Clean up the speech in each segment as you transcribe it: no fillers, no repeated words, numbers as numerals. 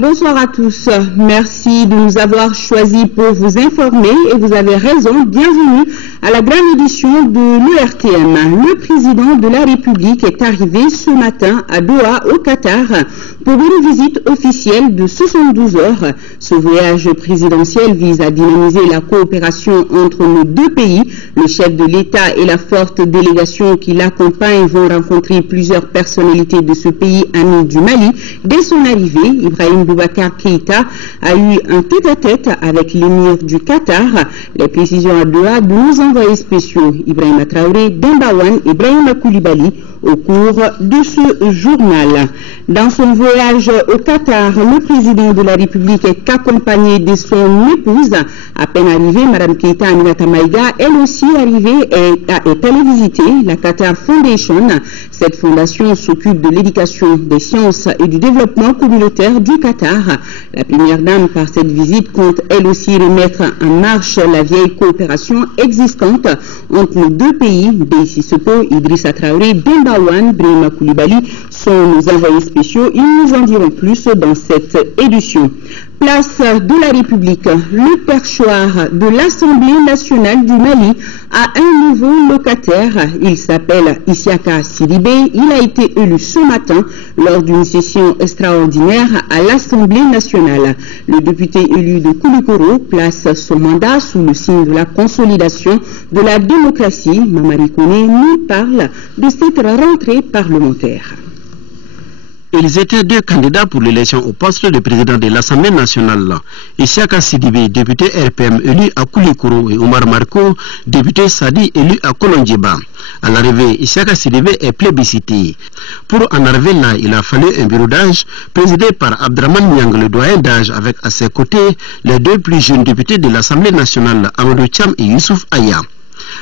Bonsoir à tous. Merci de nous avoir choisis pour vous informer et vous avez raison. Bienvenue à la grande édition de l'ERTM. Le président de la République est arrivé ce matin à Doha, au Qatar, pour une visite officielle de 72 heures. Ce voyage présidentiel vise à dynamiser la coopération entre nos deux pays. Le chef de l'État et la forte délégation qui l'accompagne vont rencontrer plusieurs personnalités de ce pays ami du Mali. Dès son arrivée, Ibrahim Boubacar Keïta a eu un tête-à-tête avec l'émir du Qatar. Les précisions à Doha de nos envoyés spéciaux Ibrahim Traoré, Dembawan et Ibrahim Koulibaly au cours de ce journal. Dans son voyage au Qatar, le président de la République est accompagné de son épouse. À peine arrivée, Mme Keïta Aminata Maïga, elle aussi arrivée, est allée visiter la Qatar Foundation. Cette fondation s'occupe de l'éducation, des sciences et du développement communautaire du Qatar. La première dame, par cette visite, compte elle aussi remettre en marche la vieille coopération existante entre nos deux pays. Deïssi Soko, Idrissa Traoré, Dembawan, Brahima Koulibaly sont nos envoyés spéciaux. Ils nous en diront plus dans cette édition. Place de la République, le perchoir de l'Assemblée nationale du Mali a un nouveau locataire. Il s'appelle Isiaka Sidibé. Il a été élu ce matin lors d'une session extraordinaire à l'Assemblée nationale. Le député élu de Koulikoro place son mandat sous le signe de la consolidation de la démocratie. Mamari Kone nous parle de cette rentrée parlementaire. Ils étaient deux candidats pour l'élection au poste de président de l'Assemblée nationale. Isiaka Sidibé, député RPM élu à Koulikoro, et Omar Marko, député Sadi élu à Kolonjiba. À l'arrivée, Isiaka Sidibé est plébiscité. Pour en arriver là, il a fallu un bureau d'âge présidé par Abdraman Niang, le doyen d'âge, avec à ses côtés les deux plus jeunes députés de l'Assemblée nationale, Amadou Cham et Youssouf Aya.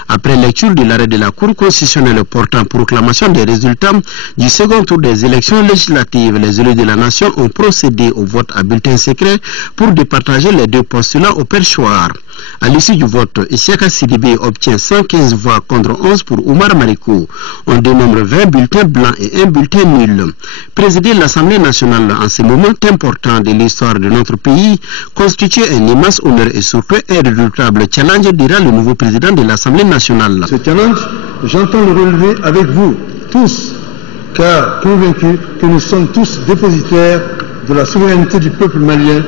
Après lecture de l'arrêt de la Cour constitutionnelle portant proclamation des résultats du second tour des élections législatives, les élus de la nation ont procédé au vote à bulletin secret pour départager les deux postulants au perchoir. À l'issue du vote, Isiaka Sidibé obtient 115 voix contre 11 pour Omar Mariko. On dénombre 20 bulletins blancs et un bulletin nul. Présider l'Assemblée nationale en ce moment important de l'histoire de notre pays constitue un immense honneur et surtout un redoutable challenge, dira le nouveau président de l'Assemblée nationale. Ce challenge, j'entends le relever avec vous tous, car convaincu que nous sommes tous dépositaires de la souveraineté du peuple malien.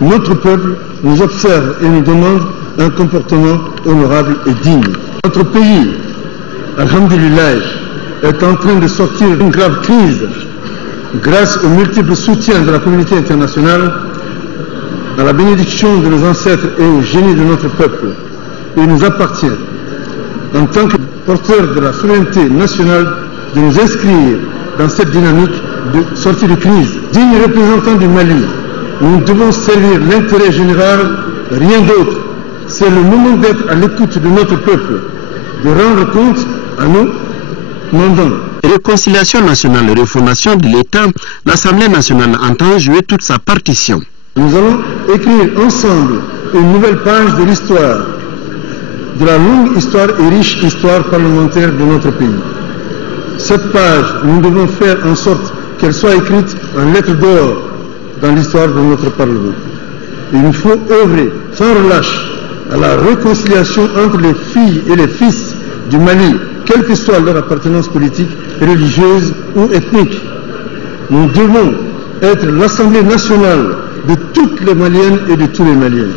Notre peuple nous observe et nous demande un comportement honorable et digne. Notre pays, alhamdulillah, est en train de sortir d'une grave crise grâce au multiple soutien de la communauté internationale, à la bénédiction de nos ancêtres et au génie de notre peuple. Il nous appartient, en tant que porteurs de la souveraineté nationale, de nous inscrire dans cette dynamique de sortie de crise. Dignes représentants du Mali, nous devons servir l'intérêt général, rien d'autre. C'est le moment d'être à l'écoute de notre peuple, de rendre compte à nos mandants. Réconciliation nationale, refondation de l'État, l'Assemblée nationale entend jouer toute sa partition. Nous allons écrire ensemble une nouvelle page de l'histoire, de la longue histoire et riche histoire parlementaire de notre pays. Cette page, nous devons faire en sorte qu'elle soit écrite en lettres d'or dans l'histoire de notre Parlement. Il nous faut œuvrer sans relâche à la réconciliation entre les filles et les fils du Mali, quelle que soit leur appartenance politique, religieuse ou ethnique. Nous devons être l'Assemblée nationale de toutes les Maliennes et de tous les Maliens.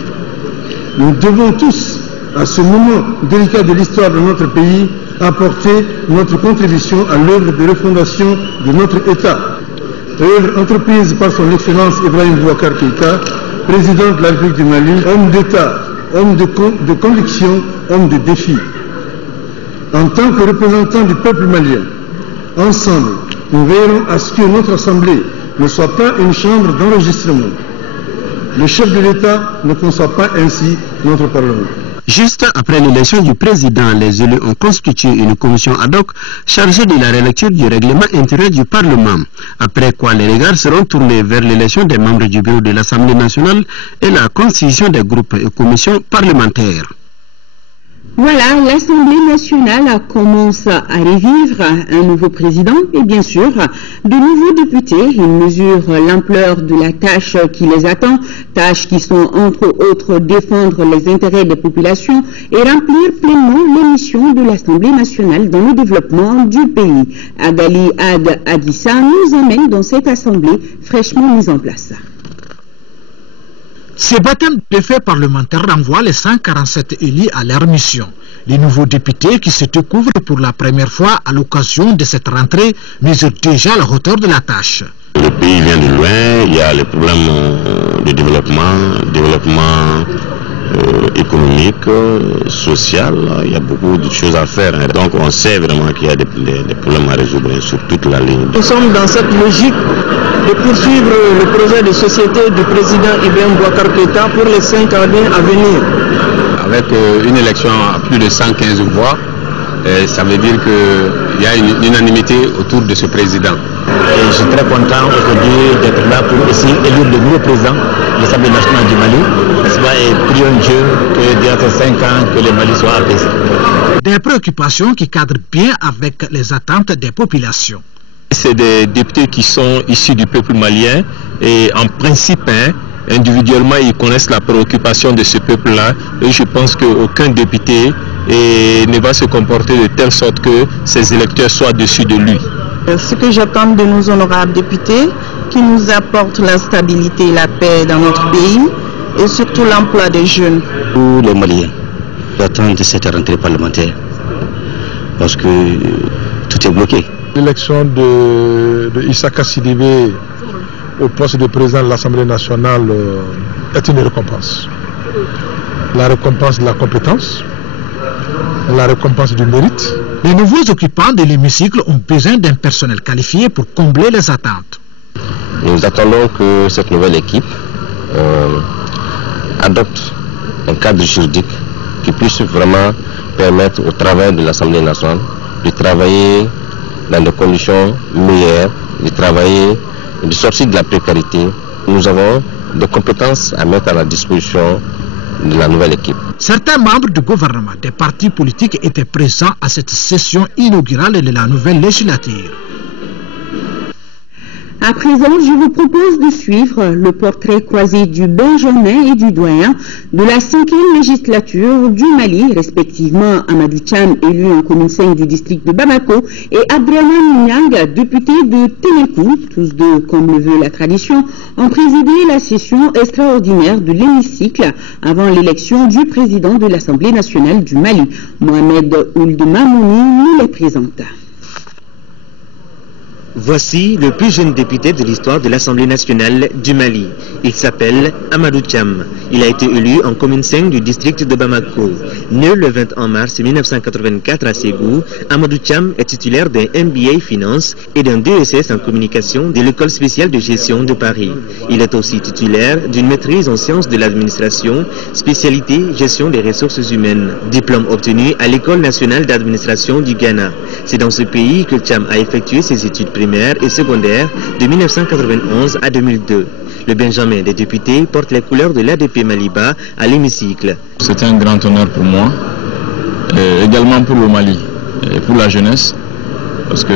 Nous devons tous, à ce moment délicat de l'histoire de notre pays, apporter notre contribution à l'œuvre de refondation de notre État. Œuvre entreprise par son Excellence Ibrahim Boubacar Keïta, président de la République du Mali, homme d'État, homme de conviction, homme de défi. En tant que représentant du peuple malien, ensemble, nous veillerons à ce que notre Assemblée ne soit pas une chambre d'enregistrement. Le chef de l'État ne conçoit pas ainsi notre Parlement. Juste après l'élection du président, les élus ont constitué une commission ad hoc chargée de la relecture du règlement intérieur du Parlement, après quoi les regards seront tournés vers l'élection des membres du bureau de l'Assemblée nationale et la constitution des groupes et commissions parlementaires. Voilà, l'Assemblée nationale commence à revivre un nouveau président et bien sûr de nouveaux députés. Ils mesurent l'ampleur de la tâche qui les attend, tâches qui sont entre autres défendre les intérêts des populations et remplir pleinement les missions de l'Assemblée nationale dans le développement du pays. Agali Ad Adissa nous emmène dans cette assemblée fraîchement mise en place. Ces baptêmes de faits parlementaires renvoient les 147 élus à leur mission. Les nouveaux députés qui se découvrent pour la première fois à l'occasion de cette rentrée mesurent déjà la hauteur de la tâche. Le pays vient de loin, il y a les problèmes de développement économique, social, il y a beaucoup de choses à faire. Donc on sait vraiment qu'il y a des problèmes à résoudre sur toute la ligne. Nous sommes dans cette logique de poursuivre le projet de société du président Ibrahim Boubacar Keïta pour les 5 années à venir. Avec une élection à plus de 115 voix, ça veut dire qu'il y a une unanimité autour de ce président. Et je suis très content aujourd'hui d'être là pour essayer d'élire le nouveau président de l'Assemblée nationale du Mali. Et prions Dieu que durant ces 5 ans, que le Mali soit apaisé. Des préoccupations qui cadrent bien avec les attentes des populations. C'est des députés qui sont issus du peuple malien et en principe, individuellement, ils connaissent la préoccupation de ce peuple-là. Et je pense qu'aucun député ne va se comporter de telle sorte que ses électeurs soient dessus de lui. Ce que j'attends de nos honorables députés, qui nous apportent la stabilité et la paix dans notre pays et surtout l'emploi des jeunes. Tous les Maliens attendent cette rentrée parlementaire parce que tout est bloqué. L'élection de Issaka Sidibé au poste de président de l'Assemblée nationale est une récompense. La récompense de la compétence, la récompense du mérite. Les nouveaux occupants de l'hémicycle ont besoin d'un personnel qualifié pour combler les attentes. Nous attendons que cette nouvelle équipe adopte un cadre juridique qui puisse vraiment permettre au travail de l'Assemblée nationale de travailler dans des conditions meilleures, de travailler, de sortir de la précarité. Nous avons des compétences à mettre à la disposition de la nouvelle équipe. Certains membres du gouvernement des partis politiques étaient présents à cette session inaugurale de la nouvelle législature. À présent, je vous propose de suivre le portrait croisé du Benjamin et du doyen de la 5e législature du Mali, respectivement Amadou Thiam, élu en commune 5 du district de Bamako, et Abdraman Niang, député de Ténékou, tous deux, comme le veut la tradition, ont présidé la session extraordinaire de l'hémicycle avant l'élection du président de l'Assemblée nationale du Mali. Mohamed Ould Mamouni nous les présente. Voici le plus jeune député de l'histoire de l'Assemblée nationale du Mali. Il s'appelle Amadou Thiam. Il a été élu en commune 5 du district de Bamako. Né le 21 mars 1984 à Ségou, Amadou Thiam est titulaire d'un MBA Finance et d'un DSS en communication de l'École spéciale de gestion de Paris. Il est aussi titulaire d'une maîtrise en sciences de l'administration, spécialité gestion des ressources humaines, diplôme obtenu à l'École nationale d'administration du Ghana. C'est dans ce pays que Thiam a effectué ses études primaire et secondaire de 1991 à 2002. Le Benjamin des députés porte les couleurs de l'ADP Maliba à l'hémicycle. C'est un grand honneur pour moi, également pour le Mali, et pour la jeunesse, parce que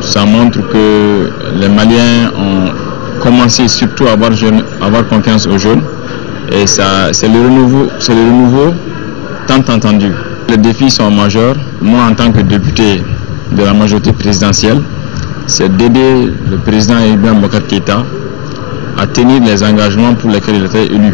ça montre que les Maliens ont commencé surtout à avoir confiance aux jeunes, et c'est le renouveau tant entendu. Les défis sont majeurs. Moi, en tant que député de la majorité présidentielle, c'est d'aider le président Ibrahim Boubacar Keïta à tenir les engagements pour lesquels il était élu.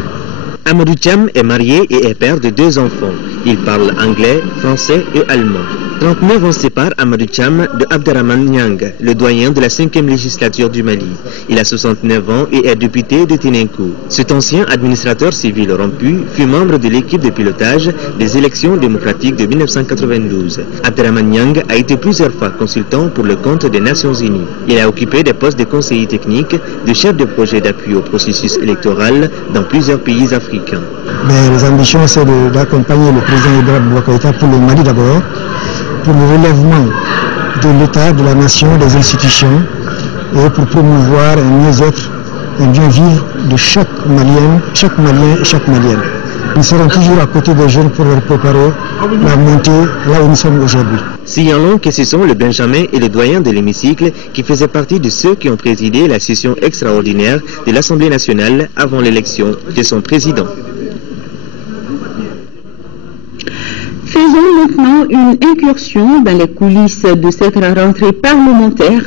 Amadou Thiam est marié et est père de 2 enfants. Il parle anglais, français et allemand. 39 ans séparent Amadou Thiam de Abdraman Niang, le doyen de la 5e législature du Mali. Il a 69 ans et est député de Ténékou. Cet ancien administrateur civil rompu fut membre de l'équipe de pilotage des élections démocratiques de 1992. Abdraman Niang a été plusieurs fois consultant pour le compte des Nations Unies. Il a occupé des postes de conseiller technique, de chef de projet d'appui au processus électoral dans plusieurs pays africains. Mais les ambitions, c'est d'accompagner le président Ibrahim Boubacar Keïta pour le Mali d'abord, pour le relèvement de l'État, de la nation, des institutions, et pour promouvoir un mieux-être, un bien-vivre de chaque Malien et chaque Malienne. Nous serons toujours à côté des jeunes pour leur préparer la montée là où nous sommes aujourd'hui. Signalons que ce sont le Benjamin et le doyen de l'hémicycle qui faisaient partie de ceux qui ont présidé la session extraordinaire de l'Assemblée nationale avant l'élection de son président. Faisons maintenant une incursion dans les coulisses de cette rentrée parlementaire,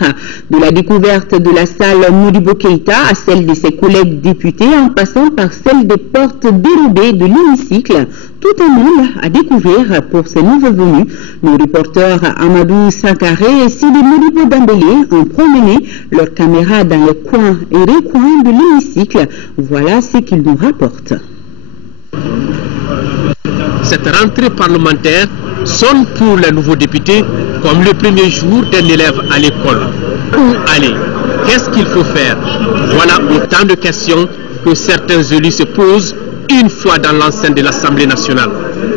de la découverte de la salle Modibo Keïta à celle de ses collègues députés, en passant par celle des portes dérobées de l'hémicycle. Tout un monde à découvrir pour ces nouveaux venus. Nos reporters Amadou Sankaré et Sidi Modibo Dambélé ont promené leurs caméras dans les coins et recoins de l'hémicycle. Voilà ce qu'ils nous rapportent. Cette rentrée parlementaire sonne pour les nouveaux députés comme le premier jour d'un élève à l'école. Où aller? Qu'est-ce qu'il faut faire? Voilà autant de questions que certains élus se posent une fois dans l'enceinte de l'Assemblée nationale.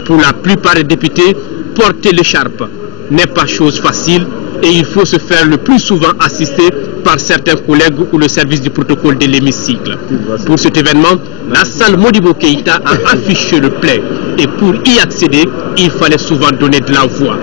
Pour la plupart des députés, porter l'écharpe n'est pas chose facile et il faut se faire le plus souvent assister par certains collègues ou le service du protocole de l'hémicycle. Pour cet événement, la salle Modibo Keïta a affiché le plein et pour y accéder, il fallait souvent donner de la voix.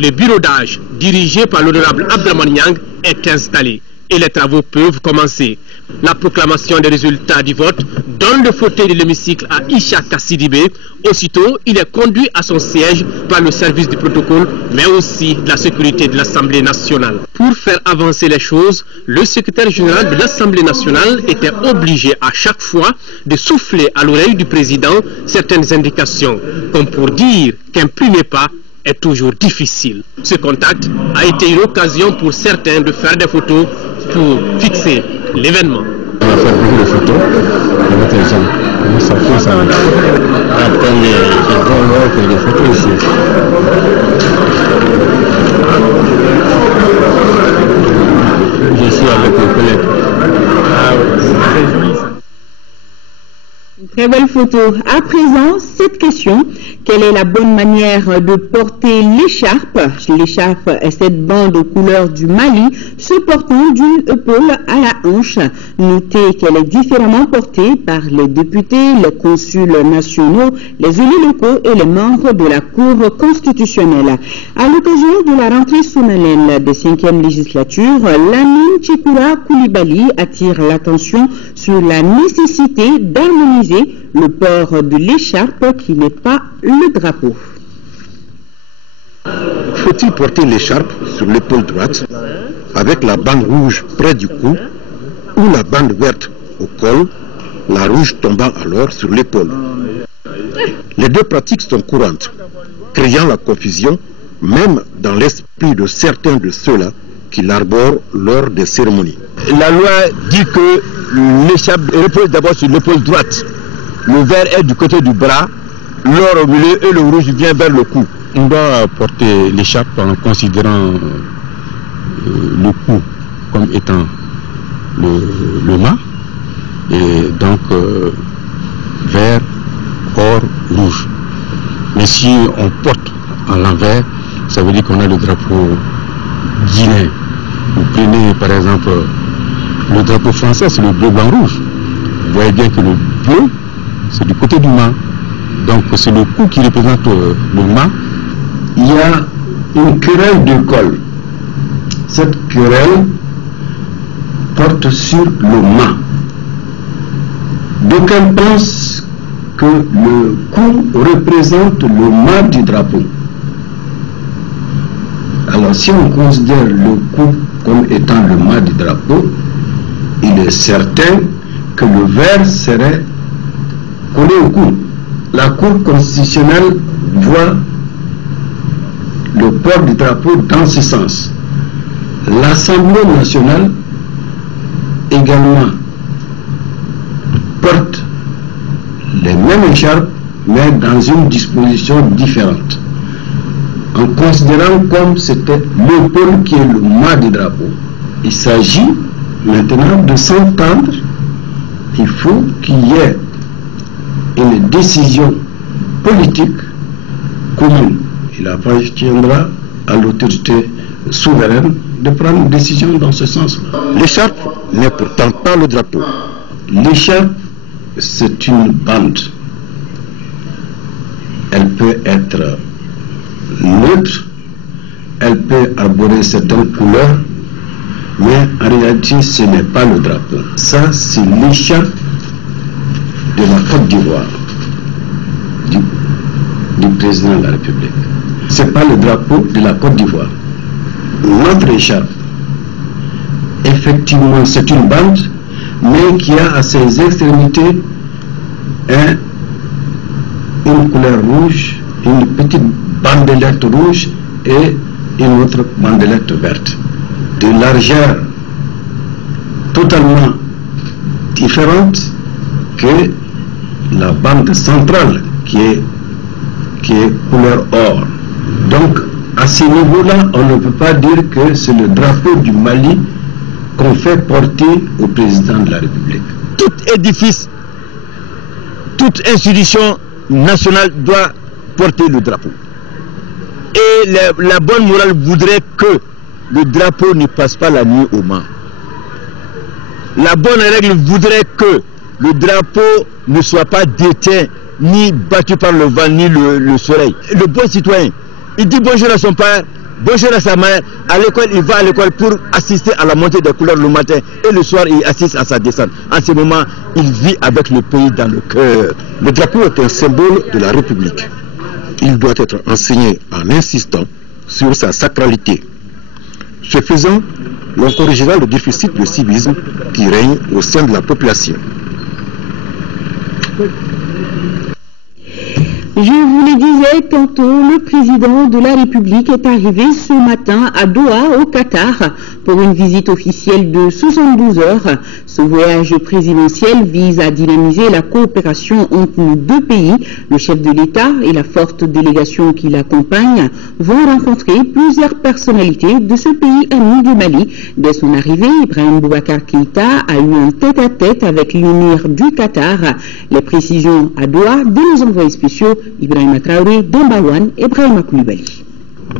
Le bureau d'âge, dirigé par l'honorable Abdraman Niang, est installé et les travaux peuvent commencer. La proclamation des résultats du vote donne le fauteuil de l'hémicycle à Ishaka Sidibé. Aussitôt, il est conduit à son siège par le service du protocole, mais aussi de la sécurité de l'Assemblée nationale. Pour faire avancer les choses, le secrétaire général de l'Assemblée nationale était obligé à chaque fois de souffler à l'oreille du président certaines indications, comme pour dire qu'imprimer pas est toujours difficile. Ce contact a été une occasion pour certains de faire des photos pour fixer l'événement. On va faire beaucoup de photos avec les gens. On s'appuie ça. Après, ils vont voir que les photos ici. Je suis avec mes collègues. Ah oui, c'est très joli ça. Une très belle photo. À présent, cette question, quelle est la bonne manière de porter l'écharpe? L'écharpe est cette bande aux couleurs du Mali se portant d'une épaule à la hanche. Notez qu'elle est différemment portée par les députés, les consuls nationaux, les élus locaux et les membres de la Cour constitutionnelle. À l'occasion de la rentrée solennelle des 5e législatures, Lamine Tchikoura Koulibaly attire l'attention sur la nécessité d'harmoniser le port de l'écharpe qui n'est pas le drapeau. Faut-il porter l'écharpe sur l'épaule droite avec la bande rouge près du cou ou la bande verte au col, la rouge tombant alors sur l'épaule? Les deux pratiques sont courantes, créant la confusion même dans l'esprit de certains de ceux-là qui l'arborent lors des cérémonies. La loi dit que l'écharpe repose d'abord sur l'épaule droite. Le vert est du côté du bras, l'or au milieu et le rouge vient vers le cou. On doit porter l'écharpe en considérant le cou comme étant le mât, et donc vert, or, rouge. Mais si on porte en l'envers, ça veut dire qu'on a le drapeau guinéen. Vous prenez par exemple le drapeau français, c'est le bleu, blanc, rouge. Vous voyez bien que le bleu, c'est du côté du mât. Donc c'est le cou qui représente le mât. Il y a une querelle de col. Cette querelle porte sur le mât. D'aucuns pensent que le cou représente le mât du drapeau. Alors si on considère le cou comme étant le mât du drapeau, il est certain que le vert serait collé au cou. La Cour constitutionnelle voit le port du drapeau dans ce sens. L'Assemblée nationale également porte les mêmes écharpes, mais dans une disposition différente. En considérant comme c'était l'épaule qui est le mât du drapeau, il s'agit maintenant de s'entendre. Il faut qu'il y ait une décision politique commune. Il appartiendra à l'autorité souveraine de prendre une décision dans ce sens. L'écharpe n'est pourtant pas le drapeau. L'écharpe, c'est une bande. Elle peut être neutre, elle peut arborer certaines couleurs, mais en réalité, ce n'est pas le drapeau. Ça, c'est l'écharpe de la Côte d'Ivoire, du président de la République. Ce n'est pas le drapeau de la Côte d'Ivoire. Notre écharpe, effectivement, c'est une bande, mais qui a à ses extrémités une couleur rouge, une petite bandelette rouge et une autre bandelette verte. De largeur totalement différente que la bande centrale qui est couleur or. Donc, à ce niveau-là, on ne peut pas dire que c'est le drapeau du Mali qu'on fait porter au président de la République. Tout édifice, toute institution nationale doit porter le drapeau. Et la bonne morale voudrait que le drapeau ne passe pas la nuit au Mans. La bonne règle voudrait que le drapeau ne soit pas déteint, ni battu par le vent, ni le soleil. Le bon citoyen, il dit bonjour à son père, bonjour à sa mère. À l'école, il va à l'école pour assister à la montée des couleurs le matin. Et le soir, il assiste à sa descente. En ce moment, il vit avec le pays dans le cœur. Le drapeau est un symbole de la République. Il doit être enseigné en insistant sur sa sacralité. Ce faisant, l'on corrigera le déficit de civisme qui règne au sein de la population. Je vous le disais tantôt, le président de la République est arrivé ce matin à Doha, au Qatar, pour une visite officielle de 72 heures. Ce voyage présidentiel vise à dynamiser la coopération entre nos deux pays. Le chef de l'État et la forte délégation qui l'accompagne vont rencontrer plusieurs personnalités de ce pays ami du Mali. Dès son arrivée, Ibrahim Boubacar Keïta a eu un tête-à-tête avec l'émir du Qatar. Les précisions à Doha de nos envoyés spéciaux Ibrahim Traoré, Dombawan et Ibrahim Koulibaly.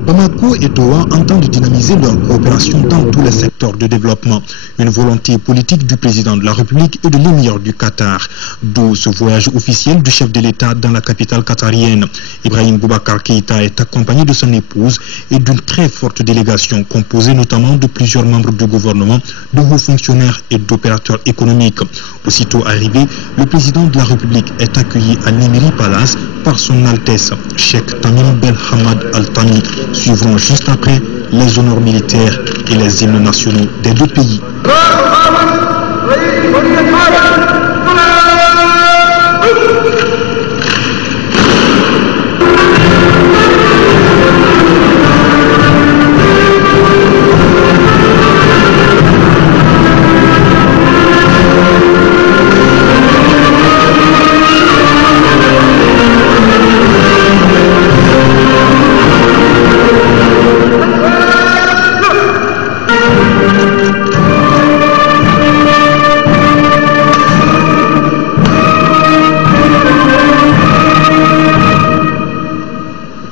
Bamako et Doha entendent dynamiser leur coopération dans tous les secteurs de développement. Une volonté politique du président de la République et de l'émir du Qatar. D'où ce voyage officiel du chef de l'État dans la capitale qatarienne. Ibrahim Boubacar Keïta est accompagné de son épouse et d'une très forte délégation composée notamment de plusieurs membres du gouvernement, de hauts fonctionnaires et d'opérateurs économiques. Aussitôt arrivé, le président de la République est accueilli à l'Emiri Palace par son Altesse, Cheikh Tamim Ben Hamad Al-Thani. Suivront juste après les honneurs militaires et les hymnes nationaux des deux pays.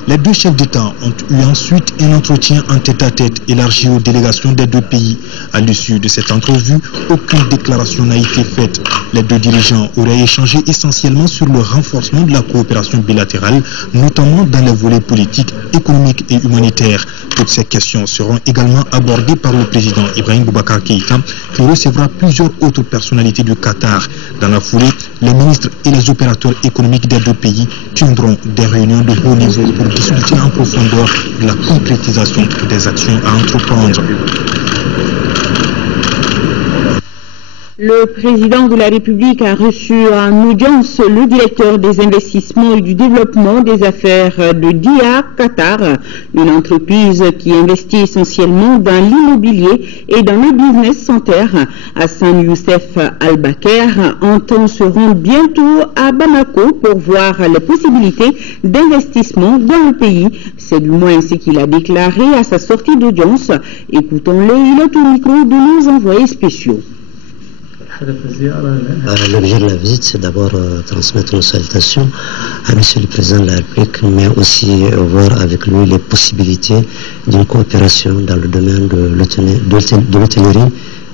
Les deux chefs d'État ont eu ensuite un entretien en tête-à-tête élargi aux délégations des deux pays. À l'issue de cette entrevue, aucune déclaration n'a été faite. Les deux dirigeants auraient échangé essentiellement sur le renforcement de la coopération bilatérale, notamment dans les volets politiques, économiques et humanitaires. Toutes ces questions seront également abordées par le président Ibrahim Boubacar Keïta, qui recevra plusieurs autres personnalités du Qatar. Dans la foulée, les ministres et les opérateurs économiques des deux pays tiendront des réunions de haut niveau pour discuter en profondeur de la concrétisation des actions à entreprendre. Le président de la République a reçu en audience le directeur des investissements et du développement des affaires de DIA Qatar, une entreprise qui investit essentiellement dans l'immobilier et dans le business center. Hassan Youssef Al-Bakr entend se rendre bientôt à Bamako pour voir les possibilités d'investissement dans le pays. C'est du moins ce qu'il a déclaré à sa sortie d'audience. Écoutons-le, il est au micro de nos envoyés spéciaux. L'objet de la visite, c'est d'abord transmettre nos salutations à M. le Président de la République, mais aussi voir avec lui les possibilités d'une coopération dans le domaine de l'hôtellerie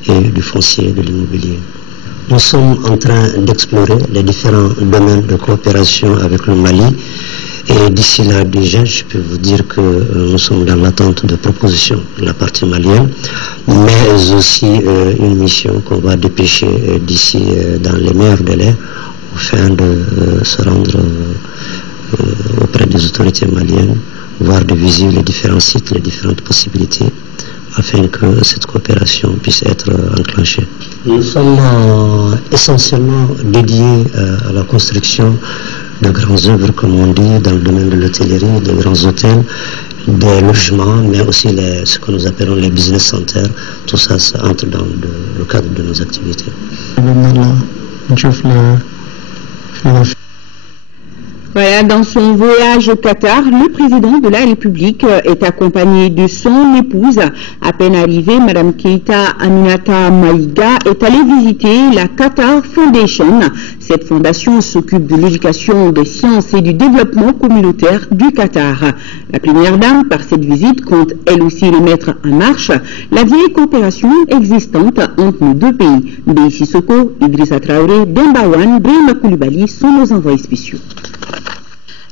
et du foncier, de l'immobilier. Nous sommes en train d'explorer les différents domaines de coopération avec le Mali. Et d'ici là, déjà, je peux vous dire que nous sommes dans l'attente de propositions de la partie malienne, mais aussi une mission qu'on va dépêcher d'ici dans les meilleurs délais, afin de se rendre auprès des autorités maliennes, voir de viser les différents sites, les différentes possibilités, afin que cette coopération puisse être enclenchée. Nous sommes essentiellement dédiés à la construction de grandes œuvres, comme on dit, dans le domaine de l'hôtellerie, de grands hôtels, des logements, mais aussi ce que nous appelons les business centers. Tout ça, ça entre dans le cadre de nos activités. Voilà, dans son voyage au Qatar, le président de la République est accompagné de son épouse. À peine arrivée, Mme Keïta Aminata Maïga est allée visiter la Qatar Foundation. Cette fondation s'occupe de l'éducation, des sciences et du développement communautaire du Qatar. La première dame, par cette visite, compte elle aussi remettre en marche la vieille coopération existante entre nos deux pays. Dey Sissoko, Idrissa Traoré, Dembawan, Brahima Koulibaly sont nos envoyés spéciaux.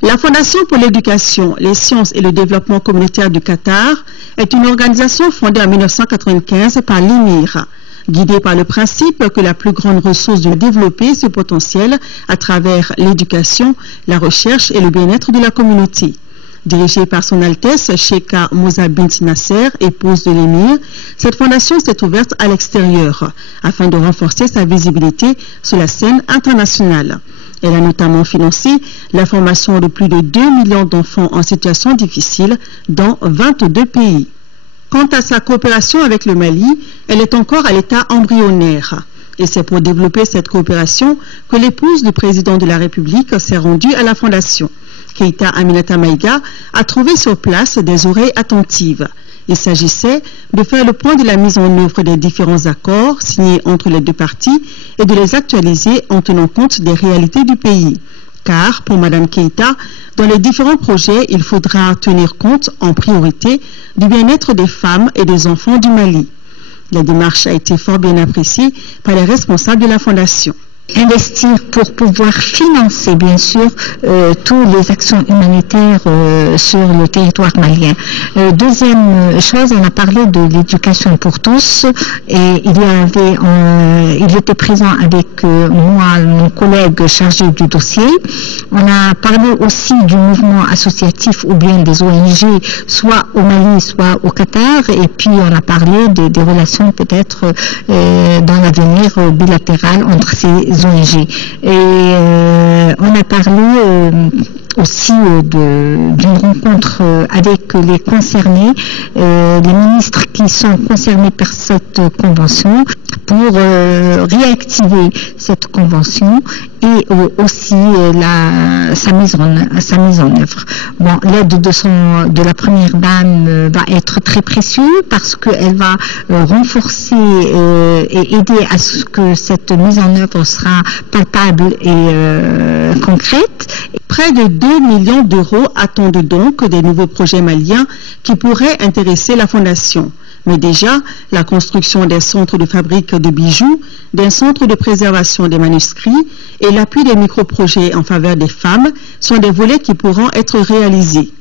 La Fondation pour l'éducation, les sciences et le développement communautaire du Qatar est une organisation fondée en 1995 par l'émir, guidée par le principe que la plus grande ressource de développer ce potentiel à travers l'éducation, la recherche et le bien-être de la communauté. Dirigée par son Altesse Sheikha Moussa Bint Nasser, épouse de l'émir, cette fondation s'est ouverte à l'extérieur afin de renforcer sa visibilité sur la scène internationale. Elle a notamment financé la formation de plus de 2 millions d'enfants en situation difficile dans 22 pays. Quant à sa coopération avec le Mali, elle est encore à l'état embryonnaire. Et c'est pour développer cette coopération que l'épouse du président de la République s'est rendue à la fondation. Keïta Aminata Maïga a trouvé sur place des oreilles attentives. Il s'agissait de faire le point de la mise en œuvre des différents accords signés entre les deux parties et de les actualiser en tenant compte des réalités du pays. Car, pour Mme Keïta, dans les différents projets, il faudra tenir compte en priorité du bien-être des femmes et des enfants du Mali. La démarche a été fort bien appréciée par les responsables de la Fondation. Investir pour pouvoir financer, bien sûr, toutes les actions humanitaires sur le territoire malien. Deuxième chose, on a parlé de l'éducation pour tous et il était présent avec moi, mon collègue chargé du dossier. On a parlé aussi du mouvement associatif ou bien des ONG, soit au Mali, soit au Qatar, et puis on a parlé des relations peut-être dans l'avenir bilatérales entre ces ONG. Et on a parlé aussi d'une rencontre avec les concernés, les ministres qui sont concernés par cette convention, pour réactiver cette convention et aussi sa mise en œuvre. Bon, l'aide de la première dame va être très précieuse parce qu'elle va renforcer et aider à ce que cette mise en œuvre sera palpable et concrète. Près de 2 millions d'euros attendent donc des nouveaux projets maliens qui pourraient intéresser la Fondation. Mais déjà, la construction des centres de fabrique de bijoux, d'un centre de préservation des manuscrits et l'appui des micro-projets en faveur des femmes sont des volets qui pourront être réalisés.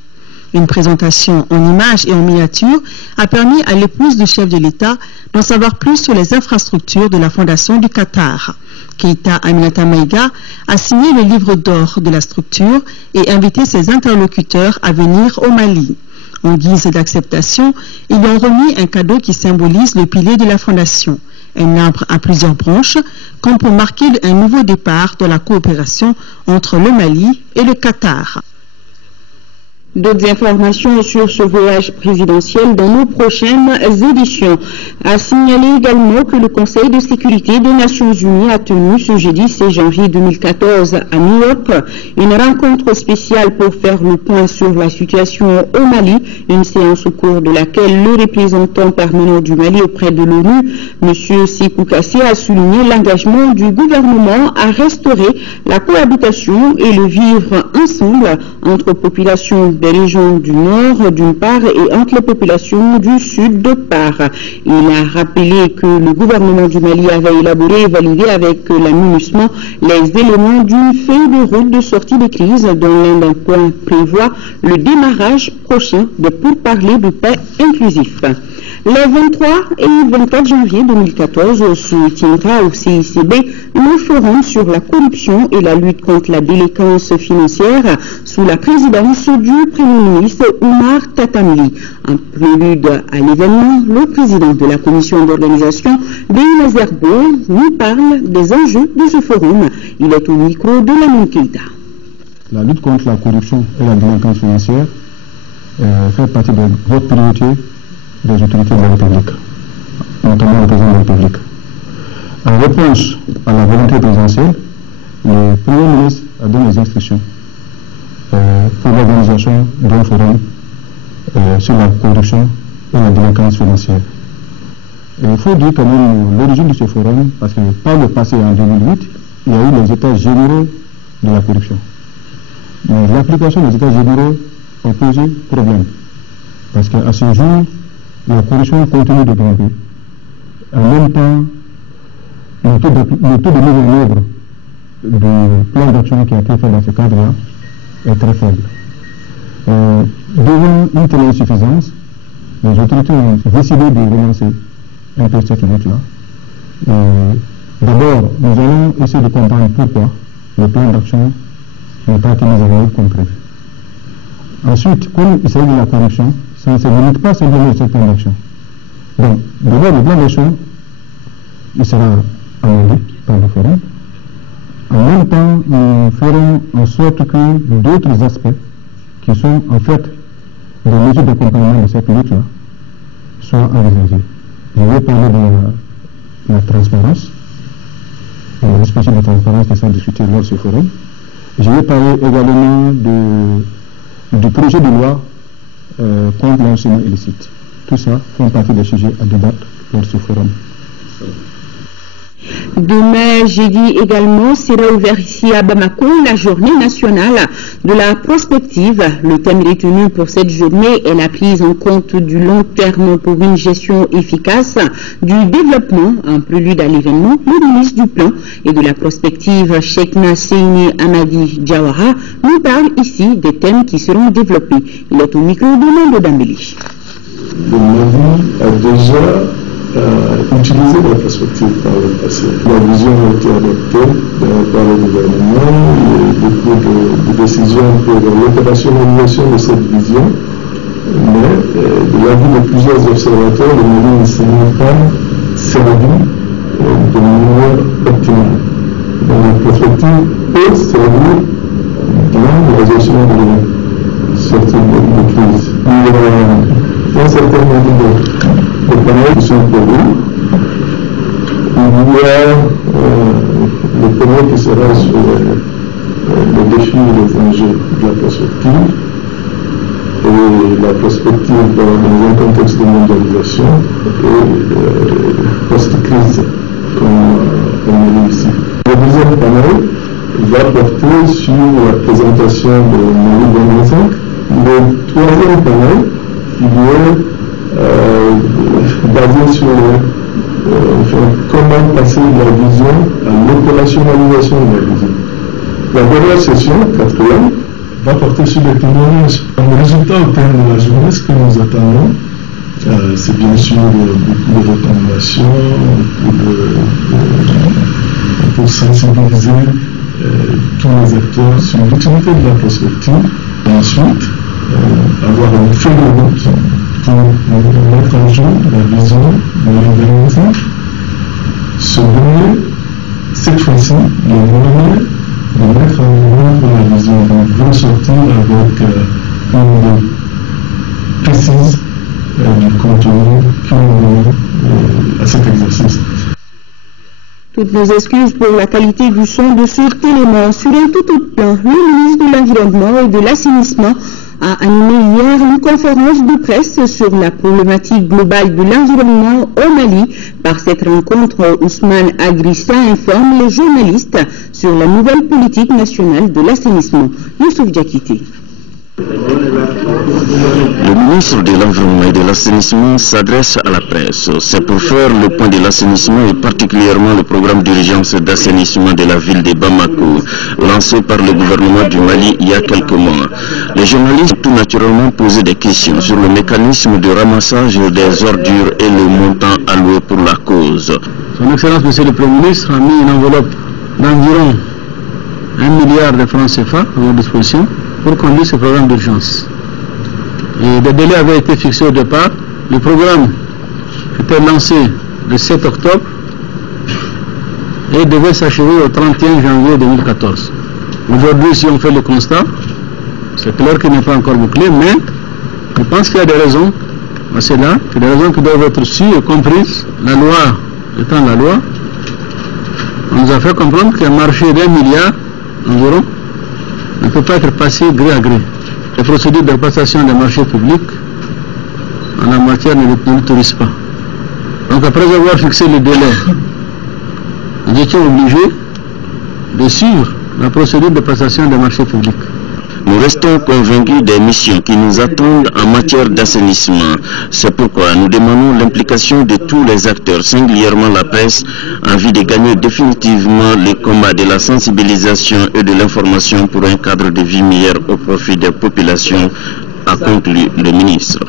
Une présentation en images et en miniature a permis à l'épouse du chef de l'État d'en savoir plus sur les infrastructures de la Fondation du Qatar. Keïta Aminata Maïga a signé le livre d'or de la structure et invité ses interlocuteurs à venir au Mali. En guise d'acceptation, ils lui ont remis un cadeau qui symbolise le pilier de la Fondation, un arbre à plusieurs branches, comme pour marquer un nouveau départ dans la coopération entre le Mali et le Qatar. D'autres informations sur ce voyage présidentiel dans nos prochaines éditions. À signaler également que le Conseil de sécurité des Nations Unies a tenu ce jeudi 16 janvier 2014 à New York une rencontre spéciale pour faire le point sur la situation au Mali, une séance au cours de laquelle le représentant permanent du Mali auprès de l'ONU, M. Sékou Kassé, a souligné l'engagement du gouvernement à restaurer la cohabitation et le vivre ensemble entre populations des régions du Nord d'une part et entre les populations du Sud d'autre part. Il a rappelé que le gouvernement du Mali avait élaboré et validé avec la MINUSMA les éléments d'une feuille de route de sortie de crise dont l'un des points prévoit le démarrage prochain de pourparlers de paix inclusif. Les 23 et 24 janvier 2014 se tiendra au CICB le forum sur la corruption et la lutte contre la délinquance financière sous la présidence du Premier ministre Oumar Tatamli. En prélude à l'événement, le président de la commission d'organisation, Béhina Zerbo, nous parle des enjeux de ce forum. Il est au micro de Lamine Keïta. La lutte contre la corruption et la délinquance financière fait partie de votre priorité des autorités de la République, notamment le président de la République. En réponse à la volonté présidentielle, le Premier ministre a donné des instructions pour l'organisation d'un forum sur la corruption et la délinquance financière. Et il faut dire quand même l'origine de ce forum, parce que par le passé, en 2008, il y a eu les états généraux de la corruption. Mais l'application des états généraux a posé problème, parce qu'à ce jour, la corruption continue de grimper. En même temps, le taux de mise en œuvre du plan d'action qui a été fait dans ce cadre-là est très faible. Devant une telle insuffisance, les autorités ont décidé de relancer un peu cette lutte-là. D'abord, nous allons essayer de comprendre pourquoi le plan d'action n'a pas été mis en œuvre comme prévu. Ensuite, comme il s'agit de la corruption, ça ne se limite pas simplement à ce plan d'action. Donc, d'abord, le plan d'action, il sera amendé par le forum. En même temps, nous ferons en sorte que d'autres aspects, qui sont en fait des mesures d'accompagnement de cette lutte-là, soient envisagés. Je vais parler de la transparence, et les aspects de transparence qui sont discutés lors de ce forum. Je vais parler également du projet de loi contre l'enseignement illicite. Tout ça font partie des sujets à débattre lors de ce forum. Demain, jeudi également, sera ouvert ici à Bamako la journée nationale de la prospective. Le thème retenu pour cette journée est la prise en compte du long terme pour une gestion efficace du développement. En prélude à l'événement, le ministre du Plan et de la prospective, Cheikhna Seyni Amadi Diawara, nous parle ici des thèmes qui seront développés. Il est au micro de Nando Dambeli. Le Mali a déjà utiliser la perspective par le passé. La vision a été adoptée par le gouvernement et beaucoup de décisions pour l'opérationnalisation de cette vision. Mais de l'avis de plusieurs observateurs, le Mali ne s'est pas servi de manière optimale. Donc la perspective peut servir dans la résolution de sortie de crise. Il y a un certain nombre de panels qui sont prévus. Il y a le panel qui sera sur les défis et les enjeux de la perspective et la perspective dans un contexte de mondialisation et post-crise comme on est ici. Le deuxième panel va porter sur la présentation de Mali 2025. Le troisième panel, il est basé sur comment passer de la vision à l'opérationnalisation de la vision. La dernière session, quatrième, va porter sur les témoignages. Le résultat au terme de la journée, ce que nous attendons, c'est bien sûr beaucoup de recommandations pour sensibiliser tous les acteurs sur l'utilité de la prospective. Et ensuite, avoir une feuille de route pour mettre en jeu la vision de l'organisation, se donner cette fois-ci les moyens de mettre en œuvre la vision. Donc, ressortir avec une idée précise du contenu qui est à cet exercice. Toutes nos excuses pour la qualité du son de cet élément. Sur un tout autre plan, le ministre de l'Environnement et de l'Assainissement a animé hier une conférence de presse sur la problématique globale de l'environnement au Mali. Par cette rencontre, Ousmane Agrissa informe les journalistes sur la nouvelle politique nationale de l'assainissement. Youssouf Diakité. Le ministre de l'Environnement et de l'Assainissement s'adresse à la presse. C'est pour faire le point de l'assainissement et particulièrement le programme d'urgence d'assainissement de la ville de Bamako, lancé par le gouvernement du Mali il y a quelques mois. Les journalistes ont tout naturellement posé des questions sur le mécanisme de ramassage des ordures et le montant alloué pour la cause. Son Excellence, Monsieur le Premier ministre, a mis une enveloppe d'environ 1 milliard de francs CFA à notre disposition pour conduire ce programme d'urgence. Et des délais avaient été fixés au départ. Le programme était lancé le 7 octobre et devait s'achever au 31 janvier 2014. Aujourd'hui, si on fait le constat, c'est clair qu'il n'est pas encore bouclé, mais je pense qu'il y a des raisons à cela, des raisons qui doivent être sues et comprises. La loi étant la loi, on nous a fait comprendre qu'un marché d'1 milliard environ ne peut pas être passé gré à gré. Les procédures de passation des marchés publics en la matière ne l'autorisent pas. Donc après avoir fixé le délai, nous étions obligés de suivre la procédure de passation des marchés publics. Nous restons convaincus des missions qui nous attendent en matière d'assainissement. C'est pourquoi nous demandons l'implication de tous les acteurs, singulièrement la presse, en vue de gagner définitivement le combat de la sensibilisation et de l'information pour un cadre de vie meilleur au profit des populations, a conclu le ministre.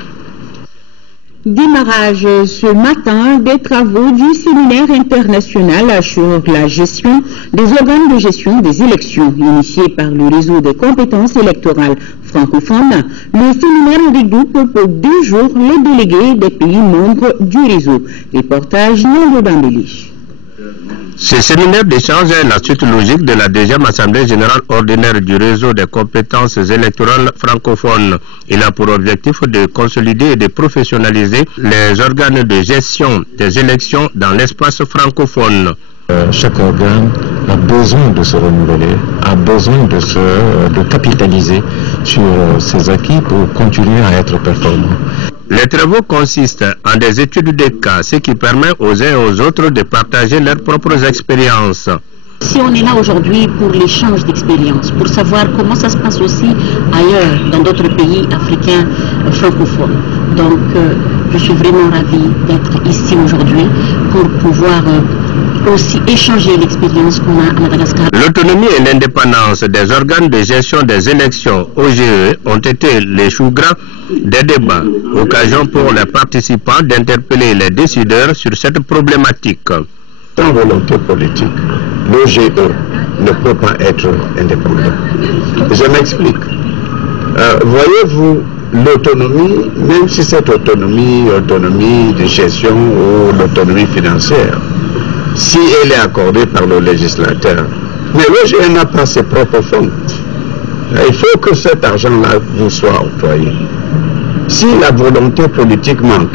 Démarrage ce matin des travaux du séminaire international sur la gestion des organes de gestion des élections, initié par le réseau des compétences électorales francophones. Le séminaire regroupe pour 2 jours les délégués des pays membres du réseau. Reportage Nando Bambeli. Ce séminaire d'échange est la suite logique de la 2e Assemblée générale ordinaire du réseau des compétences électorales francophones. Il a pour objectif de consolider et de professionnaliser les organes de gestion des élections dans l'espace francophone. Chaque organe a besoin de se renouveler, a besoin de capitaliser sur ses acquis pour continuer à être performant. Les travaux consistent en des études de cas, ce qui permet aux uns et aux autres de partager leurs propres expériences. Si on est là aujourd'hui pour l'échange d'expériences, pour savoir comment ça se passe aussi ailleurs, dans d'autres pays africains francophones. Donc, je suis vraiment ravie d'être ici aujourd'hui pour pouvoir aussi échanger l'expérience qu'on a à Madagascar. L'autonomie et l'indépendance des organes de gestion des élections OGE ont été les choux gras des débats, occasion pour les participants d'interpeller les décideurs sur cette problématique. Sans volonté politique, l'OGE ne peut pas être indépendant. Je m'explique. Voyez-vous, l'autonomie, même si cette autonomie de gestion ou l'autonomie financière, si elle est accordée par le législateur, mais l'OGE n'a pas ses propres fonds. Il faut que cet argent-là vous soit octroyé. Si la volonté politique manque,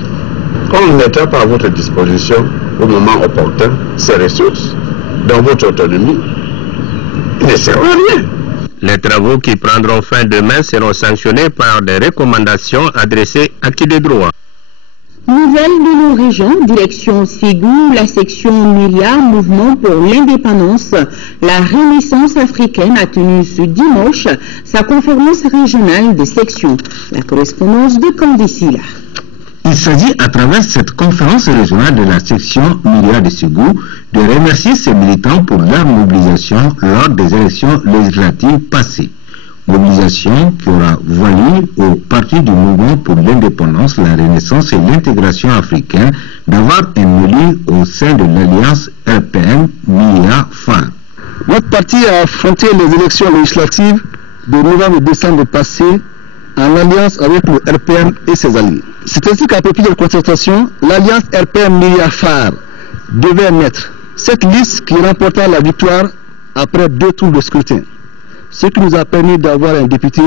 on mettra à votre disposition au moment opportun ces ressources dans votre autonomie, il ne sert à rien. Les travaux qui prendront fin demain seront sanctionnés par des recommandations adressées à qui de droit. Nouvelle de nos régions, direction Ségou, la section Myria, mouvement pour l'indépendance. La Renaissance africaine a tenu ce dimanche sa conférence régionale des sections. La correspondance de Candicila. Il s'agit à travers cette conférence régionale de la section Myria de Ségou de remercier ses militants pour leur mobilisation lors des élections législatives passées. Mobilisation qui aura valu au parti du mouvement pour l'indépendance, la renaissance et l'intégration africaine d'avoir un élu au sein de l'alliance RPM Myria FAR. Notre parti a affronté les élections législatives de novembre et décembre passés en alliance avec le RPM et ses alliés. C'est ainsi qu'après plusieurs concertations, l'alliance RPM Myria FAR devait mettre cette liste qui remporta la victoire après 2 tours de scrutin. Ce qui nous a permis d'avoir un député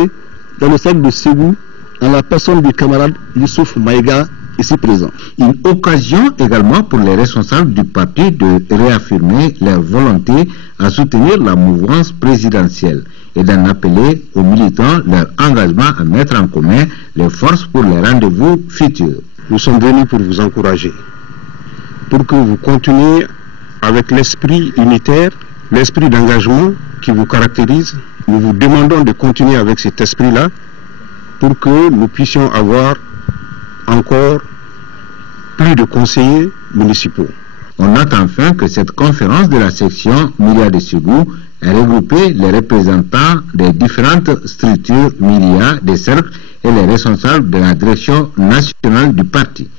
dans le cercle de Ségou, en la personne du camarade Youssouf Maïga, ici présent. Une occasion également pour les responsables du parti de réaffirmer leur volonté à soutenir la mouvance présidentielle et d'en appeler aux militants leur engagement à mettre en commun les forces pour les rendez-vous futurs. Nous sommes venus pour vous encourager, pour que vous continuiez avec l'esprit unitaire, l'esprit d'engagement qui vous caractérise. Nous vous demandons de continuer avec cet esprit-là pour que nous puissions avoir encore plus de conseillers municipaux. On note enfin que cette conférence de la section Myria de Ségou a regroupé les représentants des différentes structures Myria, des cercles et les responsables de la direction nationale du parti.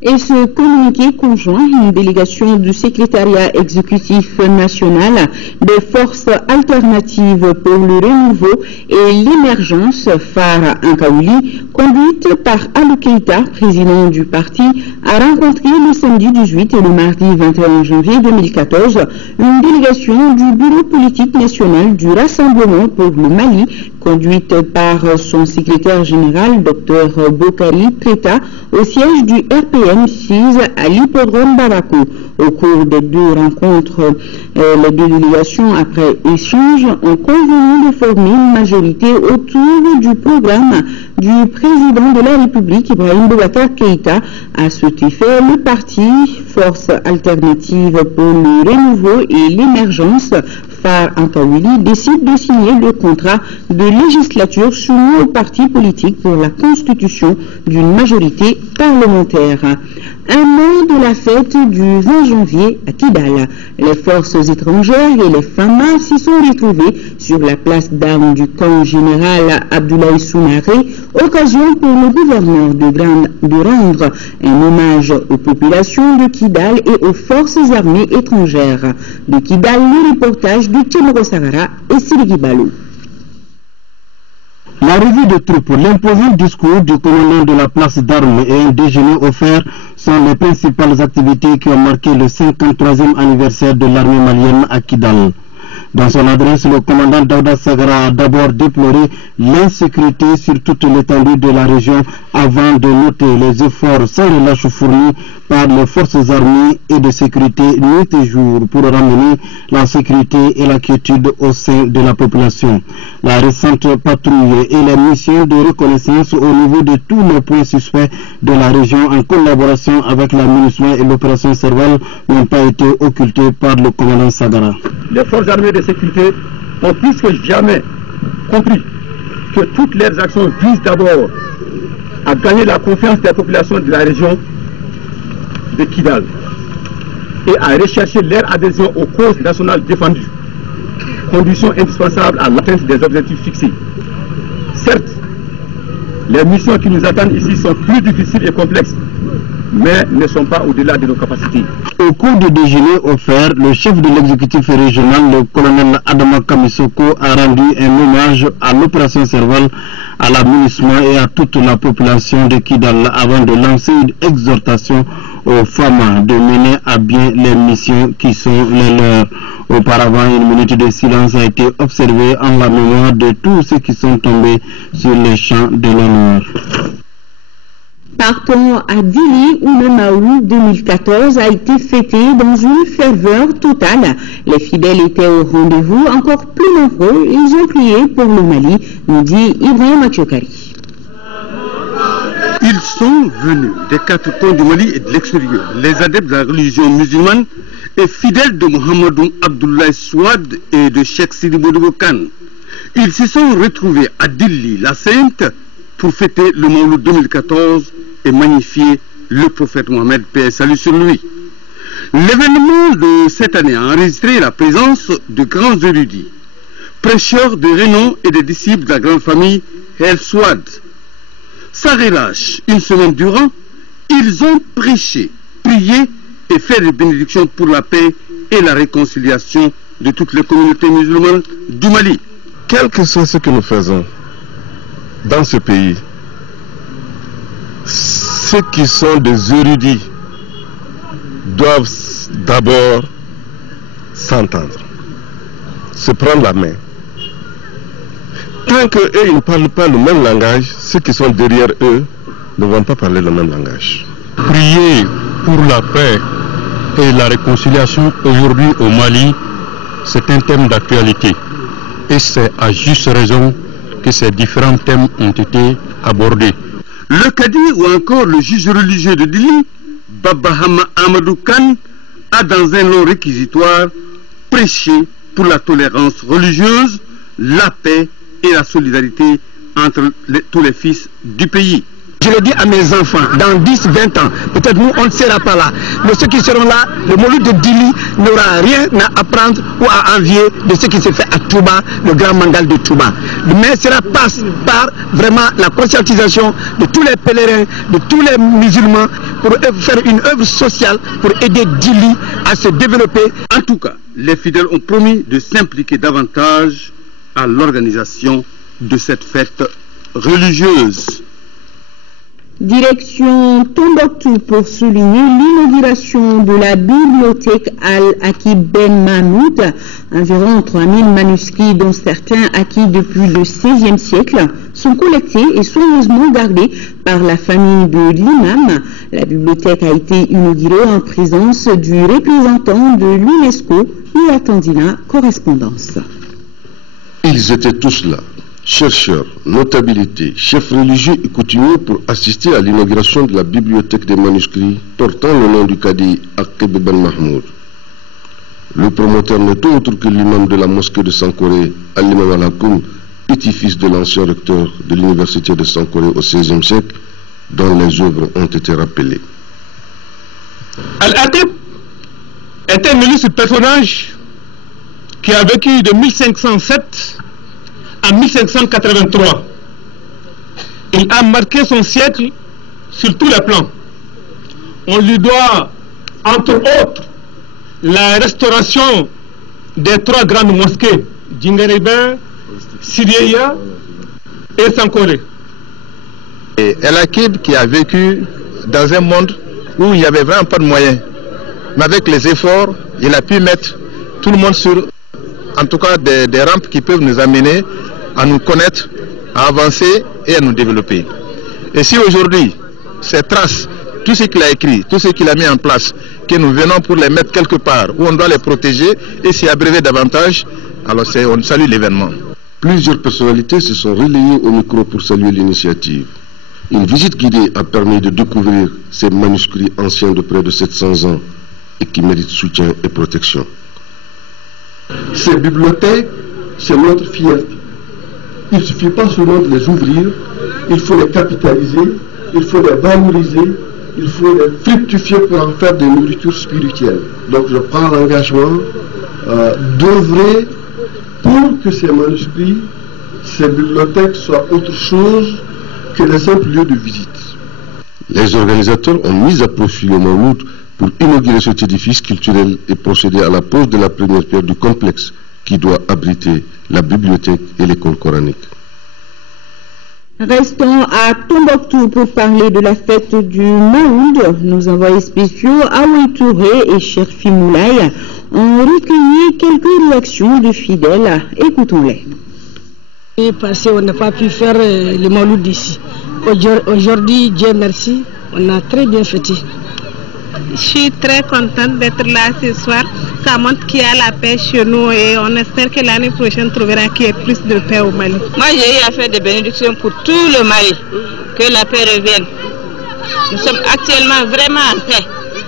Et ce communiqué conjoint, une délégation du secrétariat exécutif national des forces alternatives pour le renouveau et l'émergence Phare Inkaouli, conduite par Alou Keïta, président du parti, a rencontré le samedi 18 et le mardi 21 janvier 2014 une délégation du bureau politique national du Rassemblement pour le Mali, conduite par son secrétaire général, Dr Bokari Preta, au siège du RPM 6 à l'hippodrome Bamako. Au cours des deux rencontres, les deux délégations, après échange, ont convenu de former une majorité autour du programme du président de la République, Ibrahim Boubacar Keïta. À cet effet, le parti Force Alternative pour le Renouveau et l'Émergence, Phare Inkaouli, décide de signer le contrat de législature soumis au parti politique pour la constitution d'une majorité parlementaire. Un mot de la fête du 20 janvier à Kidal. Les forces étrangères et les FAMA s'y sont retrouvées sur la place d'armes du camp général Abdoulaye Soumaré, occasion pour le gouverneur de rendre un hommage aux populations de Kidal et aux forces armées étrangères. De Kidal, le reportage de Tchémoro Sagara et Sirigi Balou. La revue de troupes, l'imposant discours du commandant de la place d'armes et un déjeuner offert sont les principales activités qui ont marqué le 53e anniversaire de l'armée malienne à Kidal. Dans son adresse, le commandant Daouda Sagara a d'abord déploré l'insécurité sur toute l'étendue de la région avant de noter les efforts sans relâche fournis par les forces armées et de sécurité nuit et jour pour ramener la sécurité et la quiétude au sein de la population. La récente patrouille et les missions de reconnaissance au niveau de tous les points suspects de la région en collaboration avec la MINUSMA et l'opération Serval n'ont pas été occultées par le commandant Sagara. Les forces armées de sécurité ont plus que jamais compris que toutes leurs actions visent d'abord à gagner la confiance des populations de la région de Kidal et à rechercher leur adhésion aux causes nationales défendues, condition indispensable à l'atteinte des objectifs fixés. Certes, les missions qui nous attendent ici sont plus difficiles et complexes, mais ne sont pas au-delà de nos capacités. Au cours du déjeuner offert, le chef de l'exécutif régional, le colonel Adama Kamisoko, a rendu un hommage à l'opération Serval, à la MINUSMA et à toute la population de Kidal avant de lancer une exhortation aux femmes de mener à bien les missions qui sont les leurs. Auparavant, une minute de silence a été observée en la mémoire de tous ceux qui sont tombés sur les champs de l'honneur. Partons à Dili où le Maou 2014 a été fêté dans une ferveur totale. Les fidèles étaient au rendez-vous, encore plus nombreux. Ils ont prié pour le Mali, nous dit Ibrahim Atchokari. Ils sont venus des quatre coins du Mali et de l'extérieur, les adeptes de la religion musulmane et fidèles de Mohamedou Abdoulaye Souad et de Cheikh Sidi Boudougou Khan. Ils se sont retrouvés à Dili, la Sainte, pour fêter le Mawlud 2014 et magnifier le prophète Mohammed, paix et salut sur lui. L'événement de cette année a enregistré la présence de grands érudits, prêcheurs de renom et des disciples de la grande famille El Souad. Sans relâche, une semaine durant, ils ont prêché, prié et fait des bénédictions pour la paix et la réconciliation de toutes les communautés musulmanes du Mali. Quel que soit ce que nous faisons dans ce pays, ceux qui sont des érudits doivent d'abord s'entendre, se prendre la main. Tant qu'eux, ils ne parlent pas le même langage, ceux qui sont derrière eux ne vont pas parler le même langage. Prier pour la paix et la réconciliation aujourd'hui au Mali, c'est un thème d'actualité. Et c'est à juste raison que ces différents thèmes ont été abordés. Le cadi ou encore le juge religieux de Dili, Baba Hama Amadou Khan, a dans un long réquisitoire prêché pour la tolérance religieuse, la paix et la solidarité entre tous les fils du pays. Je le dis à mes enfants, dans 10, 20 ans, peut-être nous, on ne sera pas là. Mais ceux qui seront là, le Mouloud de Dili n'aura rien à apprendre ou à envier de ce qui s'est fait à Touba, le grand mangal de Touba. Mais cela passe par vraiment la conscientisation de tous les pèlerins, de tous les musulmans, pour faire une œuvre sociale, pour aider Dili à se développer. En tout cas, les fidèles ont promis de s'impliquer davantage à l'organisation de cette fête religieuse. Direction Tombouctou pour souligner l'inauguration de la bibliothèque Al-Akib Ben Mahmoud. Environ 3000 manuscrits, dont certains acquis depuis le XVIe siècle, sont collectés et soigneusement gardés par la famille de l'imam. La bibliothèque a été inaugurée en présence du représentant de l'UNESCO, Lia Tandina, correspondance. Ils étaient tous là. Chercheurs, notabilités, chefs religieux et coutumiers pour assister à l'inauguration de la bibliothèque des manuscrits portant le nom du cadi Akib Ben Mahmoud. Le promoteur n'est autre que l'imam de la mosquée de Sankoré, Al-Imam Al-Hakoum, petit-fils de l'ancien recteur de l'université de Sankoré au XVIe siècle, dont les œuvres ont été rappelées. Al-Akib est un illustre personnage qui a vécu de 1507 à 1583. Il a marqué son siècle sur tous les plans. On lui doit, entre autres, la restauration des 3 grandes mosquées, Djingarebe, Sirieya et Sankoré. Et El-Akib qui a vécu dans un monde où il n'y avait vraiment pas de moyens. Mais avec les efforts, il a pu mettre tout le monde sur, en tout cas, des rampes qui peuvent nous amener à nous connaître, à avancer et à nous développer. Et si aujourd'hui, ces traces, tout ce qu'il a écrit, tout ce qu'il a mis en place, que nous venons pour les mettre quelque part, où on doit les protéger et s'y abréver davantage, alors on salue l'événement. Plusieurs personnalités se sont relayées au micro pour saluer l'initiative. Une visite guidée a permis de découvrir ces manuscrits anciens de près de 700 ans et qui méritent soutien et protection. Ces bibliothèques, c'est notre fierté. Il ne suffit pas seulement de les ouvrir, il faut les capitaliser, il faut les valoriser, il faut les fructifier pour en faire des nourritures spirituelles. Donc je prends l'engagement d'œuvrer pour que ces manuscrits, ces bibliothèques soient autre chose que les simples lieux de visite. Les organisateurs ont mis à profit le Mawlud pour inaugurer cet édifice culturel et procéder à la pose de la première pierre du complexe qui doit abriter la bibliothèque et l'école coranique. Restons à Tombouctou pour parler de la fête du Maoud. Nos envoyés spéciaux Aoui Touré et Cherfi Moulay ont recueilli quelques réactions de fidèles. Écoutons-les. Parce qu'on n'a pas pu faire le Maoud d'ici. Aujourd'hui, Dieu merci, on a très bien fêté. Je suis très contente d'être là ce soir. Ça montre qu'il y a la paix chez nous et on espère que l'année prochaine trouvera qu'il y ait plus de paix au Mali. Moi j'ai eu à faire des bénédictions pour tout le Mali. Que la paix revienne. Nous sommes actuellement vraiment en paix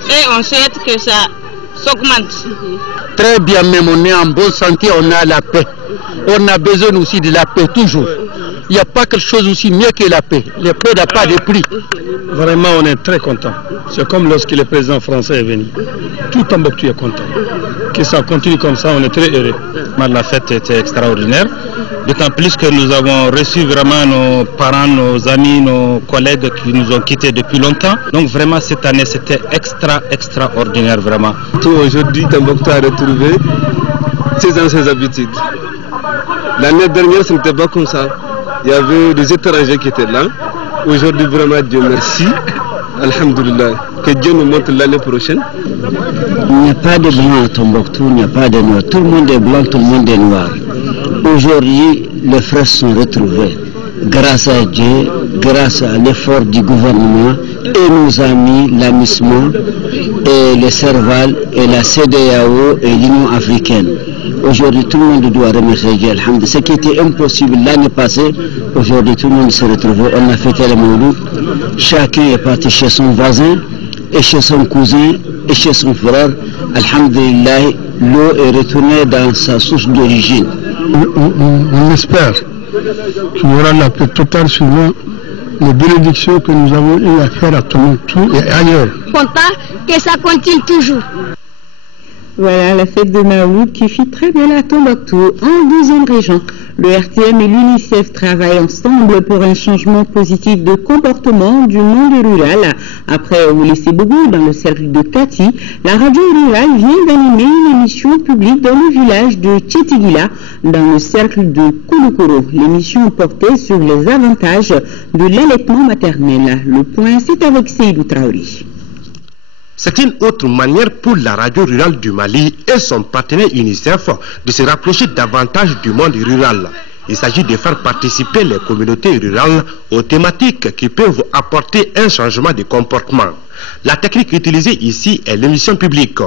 et on souhaite que ça s'augmente. Très bien, même on est en bonne santé, on a la paix. On a besoin aussi de la paix toujours. Il n'y a pas quelque chose aussi mieux que la paix. La paix n'a pas de prix. Vraiment, on est très content. C'est comme lorsque le président français est venu. Tout Tombouctou est content. Que ça continue comme ça, on est très heureux. La fête était extraordinaire. D'autant plus que nous avons reçu vraiment nos parents, nos amis, nos collègues qui nous ont quittés depuis longtemps. Donc vraiment, cette année, c'était extraordinaire, vraiment. Aujourd'hui, Tombouctou a retrouvé ses anciennes habitudes. L'année dernière, ce n'était pas comme ça. Il y avait des étrangers qui étaient là. Aujourd'hui, vraiment, Dieu merci. Alhamdulillah. Que Dieu nous montre l'année prochaine. Il n'y a pas de blanc à Tombouctou, il n'y a pas de noir. Tout le monde est blanc, tout le monde est noir. Aujourd'hui, les frères sont retrouvés. Grâce à Dieu, grâce à l'effort du gouvernement et nos amis, l'AMISMA et le CERVAL et la CEDEAO et l'Union africaine. Aujourd'hui, tout le monde doit remercier Dieu, alhamdoulilah. Ce qui était impossible l'année passée, aujourd'hui, tout le monde s'est retrouvé. On a fêté le Mawlud. Chacun est parti chez son voisin, et chez son cousin, et chez son frère. Alhamdulillah, l'eau est retournée dans sa source d'origine. On espère qu'il y aura la paix totale selon les bénédictions que nous avons eu à faire à Tombouctou et ailleurs. Content que ça continue toujours. Voilà la fête de Maoud qui fit très bien à Tombouctou. En deuxième région, le RTM et l'UNICEF travaillent ensemble pour un changement positif de comportement du monde rural. Après Oulé-Sébougou, dans le cercle de Kati, la radio rurale vient d'animer une émission publique dans le village de Tchetigila, dans le cercle de Kouloukoro. L'émission portait sur les avantages de l'allaitement maternel. Le point, c'est avec Seydou Traori. C'est une autre manière pour la radio rurale du Mali et son partenaire UNICEF de se rapprocher davantage du monde rural. Il s'agit de faire participer les communautés rurales aux thématiques qui peuvent apporter un changement de comportement. La technique utilisée ici est l'émission publique.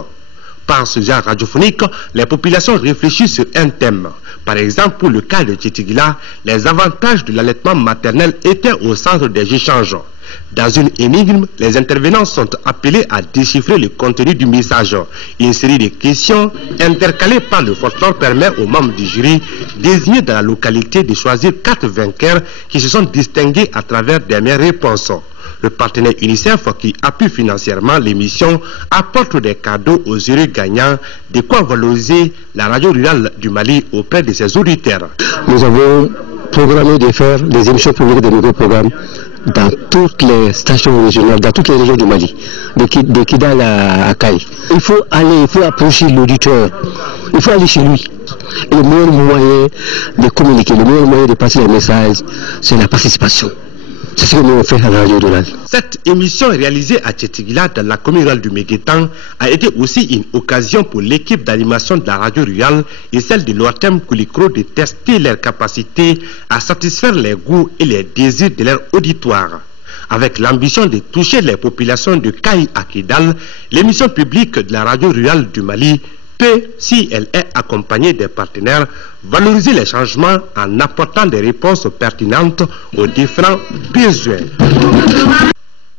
Par ce genre radiophonique, les populations réfléchissent sur un thème. Par exemple, pour le cas de Tchetigila, les avantages de l'allaitement maternel étaient au centre des échanges. Dans une énigme, les intervenants sont appelés à déchiffrer le contenu du message. Une série de questions intercalées par le folklore permet aux membres du jury désignés dans la localité de choisir 4 vainqueurs qui se sont distingués à travers des meilleures réponses. Le partenaire UNICEF qui appuie financièrement l'émission apporte des cadeaux aux jurys gagnants, de quoi valoriser la radio rurale du Mali auprès de ses auditeurs. Nous avons programmé de faire des émissions publiques de nouveaux programmes dans toutes les stations régionales, dans toutes les régions du Mali, de Kidal à Kaï. Il faut approcher l'auditeur, il faut aller chez lui. Et le meilleur moyen de communiquer, le meilleur moyen de passer les messages, c'est la participation. C'est ce que nous avons fait à la radio rurale. Cette émission réalisée à Tchetigila dans la commune rurale du Méguétan a été aussi une occasion pour l'équipe d'animation de la radio rurale et celle de l'ORTEM Koulikro de tester leur capacité à satisfaire les goûts et les désirs de leur auditoire. Avec l'ambition de toucher les populations de Kaï à Kidal, l'émission publique de la radio rurale du Mali peut, si elle est accompagnée des partenaires, valoriser les changements en apportant des réponses pertinentes aux différents besoins.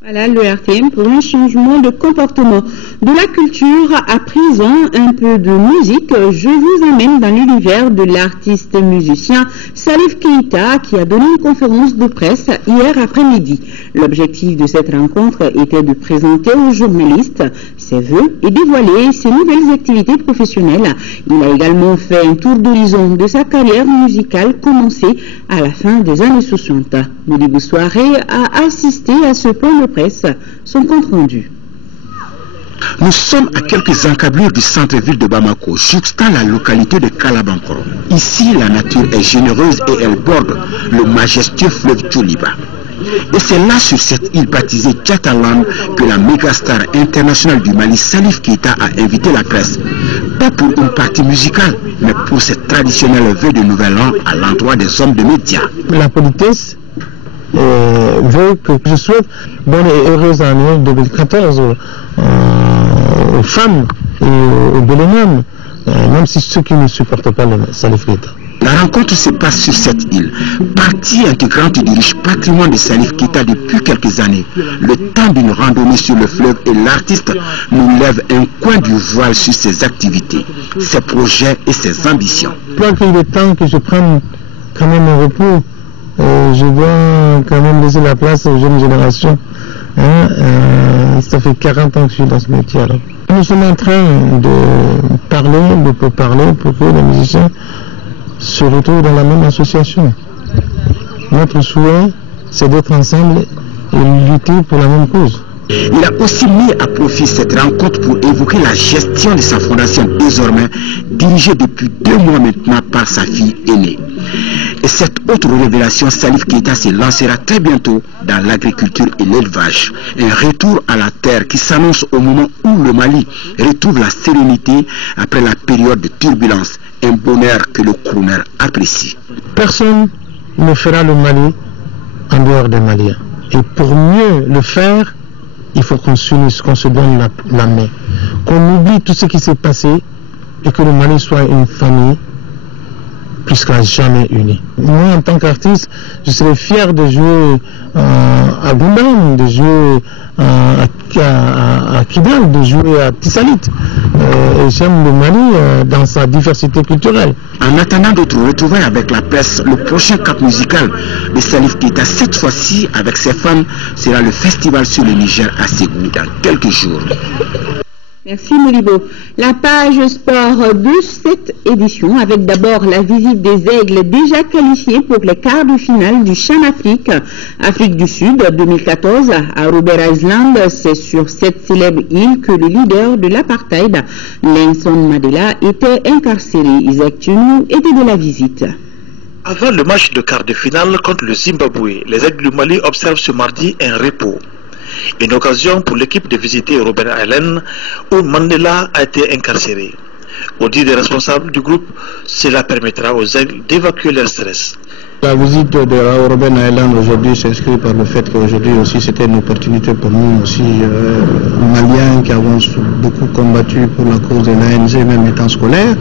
Voilà le RTM pour un changement de comportement. De la culture à présent, un peu de musique. Je vous amène dans l'univers de l'artiste musicien Salif Keita qui a donné une conférence de presse hier après-midi. L'objectif de cette rencontre était de présenter aux journalistes ses vœux et dévoiler ses nouvelles activités professionnelles. Il a également fait un tour d'horizon de sa carrière musicale commencée à la fin des années 60. Modibo Soirée a assisté à ce point de presse, son compte rendu. Nous sommes à quelques encablures du centre-ville de Bamako, juxtant la localité de Kalabankoro. Ici, la nature est généreuse et elle borde le majestueux fleuve Djoliba. Et c'est là, sur cette île baptisée Tchataland, que la mégastar internationale du Mali, Salif Keita, a invité la presse. Pas pour une partie musicale, mais pour cette traditionnelle vœu de nouvel an à l'endroit des hommes de médias. La politesse veut que je souhaite bonne et heureuse année 2014 aux femmes et aux Bélénames, même si ceux qui ne supportent pas le Salif Keita. La rencontre se passe sur cette île, partie intégrante du riche patrimoine de Salif Keita depuis quelques années. Le temps d'une randonnée sur le fleuve et l'artiste nous lève un coin du voile sur ses activités, ses projets et ses ambitions. Je crois qu'il est temps que je prenne quand même un repos. Je dois quand même laisser la place aux jeunes générations. Ça fait 40 ans que je suis dans ce métier. Alors. Nous sommes en train de parler pour que les musiciens se retrouvent dans la même association. Notre souhait, c'est d'être ensemble et lutter pour la même cause. Il a aussi mis à profit cette rencontre pour évoquer la gestion de sa fondation désormais dirigée depuis 2 mois maintenant par sa fille aînée. Et cette autre révélation, Salif Keita se lancera très bientôt dans l'agriculture et l'élevage. Un retour à la terre qui s'annonce au moment où le Mali retrouve la sérénité après la période de turbulence. Un bonheur que le crooner apprécie. Personne ne fera le Mali en dehors des Maliens. Et pour mieux le faire, il faut qu'on s'unisse, qu'on se donne la main, qu'on oublie tout ce qui s'est passé et que le Mali soit une famille puisqu'à jamais unie. Moi, en tant qu'artiste, je serais fier de jouer à Goumbam, de jouer à Kidal, de jouer à Tissalit. et j'aime le Mali dans sa diversité culturelle. En attendant d'autres retrouvailles avec la presse, le prochain cap musical de Salif Keita, cette fois-ci avec ses fans, sera le festival sur le Niger à Ségou dans quelques jours. Merci Molibo. La page sport de cette édition avec d'abord la visite des aigles déjà qualifiés pour les quarts de finale du CHAN Afrique du Sud 2014 à Robert Island. C'est sur cette célèbre île que le leader de l'apartheid, Nelson Mandela, était incarcéré. Isaac Tchenou était de la visite. Avant le match de quart de finale contre le Zimbabwe, les aigles du Mali observent ce mardi un repos. Une occasion pour l'équipe de visiter Robben Island où Mandela a été incarcéré. Au dit des responsables du groupe, cela permettra aux aigles d'évacuer leur stress. La visite de Robben Island aujourd'hui s'inscrit par le fait qu'aujourd'hui aussi c'était une opportunité pour nous aussi, Maliens qui avons beaucoup combattu pour la cause de l'ANG, même étant scolaire,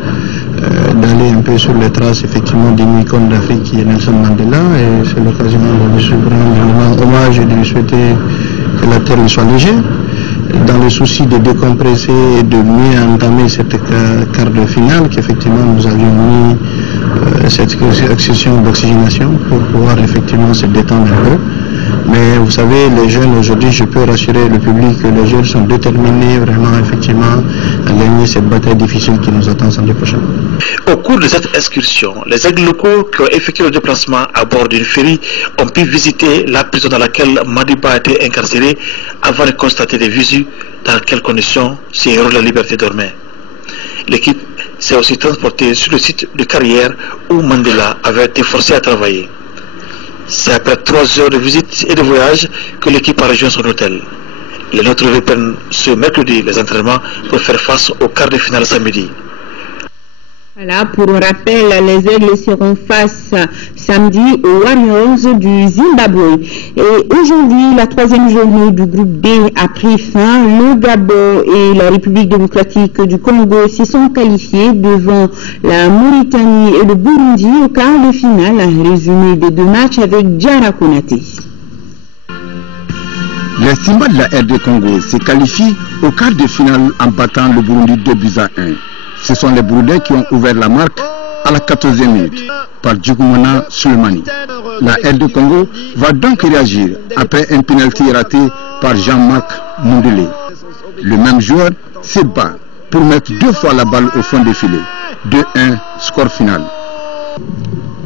d'aller un peu sur les traces effectivement d'une icône d'Afrique qui est Nelson Mandela, et c'est l'occasion de lui rendre hommage et de lui souhaiter que la terre lui soit légère, dans le souci de décompresser et de mieux entamer cette quart de finale qu'effectivement nous avions mis cette accession d'oxygénation pour pouvoir effectivement se détendre un peu. Mais vous savez, les jeunes aujourd'hui, je peux rassurer le public que les jeunes sont déterminés vraiment effectivement à gagner cette bataille difficile qui nous attend samedi prochain. Au cours de cette excursion, les aigles locaux qui ont effectué le déplacement à bord d'une ferry ont pu visiter la prison dans laquelle Madiba a été incarcéré avant de constater des visu dans quelles conditions ces héros de la liberté dormaient. L'équipe s'est aussi transportée sur le site de carrière où Mandela avait été forcé à travailler. C'est après 3 heures de visite et de voyage que l'équipe a rejoint son hôtel. Les nôtres reprennent ce mercredi les entraînements pour faire face au quart de finale samedi. Voilà, pour un rappel, les aigles seront face samedi aux Warriors du Zimbabwe. Et aujourd'hui, la 3e journée du groupe B a pris fin. Le Gabon et la République démocratique du Congo s'y sont qualifiés devant la Mauritanie et le Burundi au quart de finale. Résumé des 2 matchs avec Diara Konaté. Les Simba de la RD Congo se qualifient au quart de finale en battant le Burundi 2-1. Ce sont les Burundais qui ont ouvert la marque à la 14e minute par Djougoumana Sulemani. La RD Congo va donc réagir après un penalty raté par Jean-Marc Mondele. Le même joueur se bat pour mettre 2 fois la balle au fond des filets. 2-1, score final.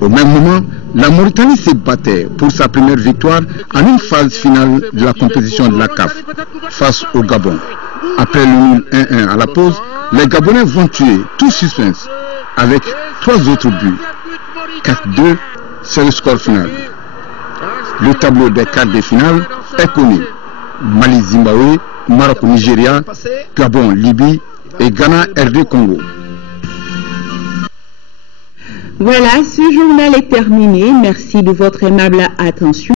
Au même moment, la Mauritanie se battait pour sa première victoire en une phase finale de la compétition de la CAF face au Gabon. Après le nul 1-1 à la pause, les Gabonais vont tuer tout suspense avec 3 autres buts. 4-2, c'est le score final. Le tableau des quarts de finale est connu. Mali, Zimbabwe, Maroc, Nigeria, Gabon, Libye et Ghana, RD Congo. Voilà, ce journal est terminé. Merci de votre aimable attention.